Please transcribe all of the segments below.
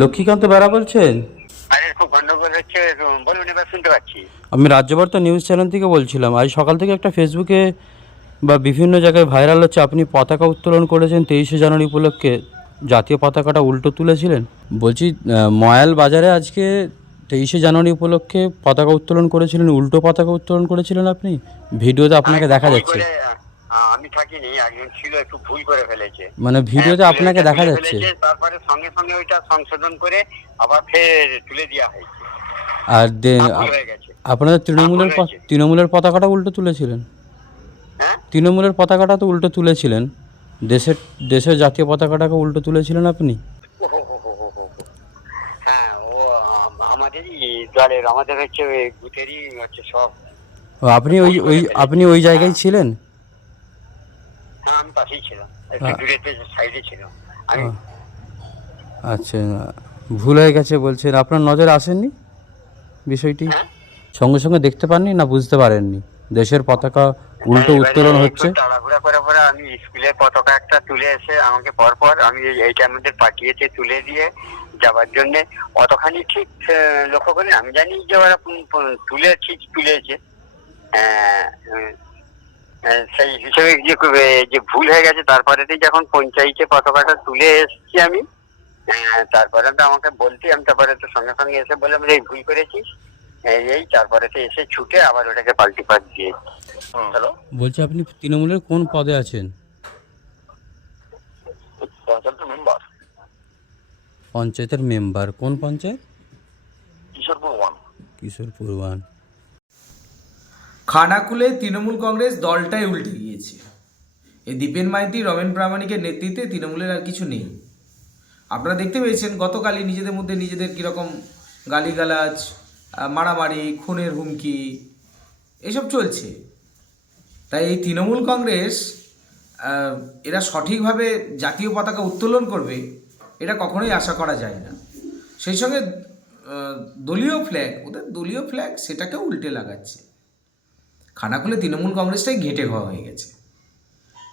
লক্ষ্মীকান্ত বেড়া বলছেন? আরে খুব গন্ডগোল হচ্ছে বলুন এবার শুনতে পাচ্ছি। আমি রাজ্যবার্তা নিউজ চ্যানেল থেকে বলছিলাম আজ সকাল থেকে একটা ফেসবুকে বা বিভিন্ন জায়গায় ভাইরাল হচ্ছে আপনি পতাকা উত্তোলন করেছেন তেইশে জানুয়ারি উপলক্ষে জাতীয় পতাকাটা উল্টো তুলেছিলেন? বলছি ময়াল বাজারে আজকে তেইশে জানুয়ারি উপলক্ষে পতাকা উত্তোলন করেছিলেন উল্টো পতাকা উত্তোলন করেছিলেন আপনি? ভিডিওতে আপনাকে দেখা যাচ্ছে। আমি থাকিনি একজন ছিল একটু ভুল করে ফেলেছে। মানে ভিডিওতে হ্যাঁ, আপনাকে দেখা যাচ্ছে? তারপরে সঙ্গে সঙ্গে ওইটা সংশোধন করে আবার ফের তুলে দেওয়া হয়েছে। আর আপনাদের তৃণমূলের তৃণমূলের পতাকাটা উল্টো তুলেছিলেন? হ্যাঁ? তৃণমূলের পতাকাটা তো উল্টো তুলেছিলেন। দেশের দেশের জাতীয় পতাকাটাকে উল্টো তুলেছিলেন আপনি। হ্যাঁ ও আমাদেরই দলের আমাদের হচ্ছে বুথেরই হচ্ছে সব। আপনি ওই ওই আপনি ওই জায়গায় ছিলেন? হ্যাঁ। আমি পাশেই ছিলাম একটু। সাইডে ছিলাম আমি আচ্ছা ভুল হয়ে গেছে বলছেন। আপনার নজরে আসেননি বিষয়টি? হ্যাঁ? সঙ্গে সঙ্গে দেখতে পাননি না বুঝতে পারেননি? দেশের পতাকা উল্টো হ্যাঁ, উত্তোলন হচ্ছে? তাড়াহুড়া করে পরে আমি স্কুলের পতাকা একটা তুলে এসে আমাকে পরপর আমি এই- এইটা আমাদের পাঠিয়েছে তুলে দিয়ে যাবার জন্য। অতখানি ঠিক লক্ষ্য করি আমি জানি যে ওরা তুলে ঠিক তুলেছে সেই হিসেবে যে যে ভুল হয়ে গেছে তারপরে যখন পঞ্চায়েতে পতাকাটা তুলে এসেছি আমি তারপরে তো আমাকে বলতে আমি তারপরে তো সঙ্গে সঙ্গে এসে বললাম যে এই ভুল করেছিস এই তারপরে তো এসে ছুটে আবার ওটাকে পাল্টি পাট দিয়ে হ্যালো বলছি আপনি তৃণমূলের কোন পদে আছেন? পঞ্চায়েত মেম্বার। পঞ্চায়েতের মেম্বার। কোন পঞ্চায়েত? কিশোরপুর ওয়ান। কিশোরপুর ওয়ান। খানাকুলে তৃণমূল কংগ্রেস দলটাই উল্টে গিয়েছে। এই দীপেন মাইতি, রমেন প্রামাণিকের নেতৃত্বে তৃণমূলের আর কিছু নেই। আপনারা দেখতে পেয়েছেন, গতকালই নিজেদের মধ্যে নিজেদের কীরকম গালিগালাজ মারামারি, খুনের হুমকি, এসব চলছে। তাই এই তৃণমূল কংগ্রেস এরা সঠিকভাবে জাতীয় পতাকা উত্তোলন করবে, এটা কখনোই আশা করা যায় না। সেই সঙ্গে দলীয় ফ্ল্যাগ ওদের দলীয় ফ্ল্যাগ সেটাকে উল্টে লাগাচ্ছে। খানাকুলে তৃণমূল কংগ্রেসটাই ঘেঁটে খাওয়া হয়ে গেছে।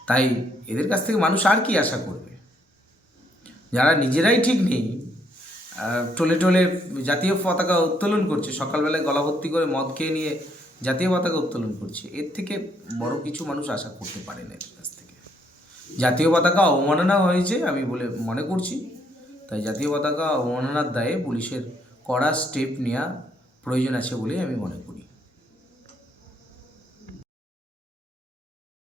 তাই এদের কাছ থেকে মানুষ আর কি আশা করবে? যারা নিজেরাই ঠিক নেই টোলে টোলে জাতীয় পতাকা উত্তোলন করছে, সকালবেলায় গলা ভর্তি করে মদ খেয়ে নিয়ে জাতীয় পতাকা উত্তোলন করছে, এর থেকে বড় কিছু মানুষ আশা করতে পারে না এদের কাছ থেকে। জাতীয় পতাকা অবমাননা হয়েছে আমি বলে মনে করছি, তাই জাতীয় পতাকা অবমাননার দায়ে পুলিশের কড়া স্টেপ নেওয়া প্রয়োজন আছে বলেই আমি মনে করি।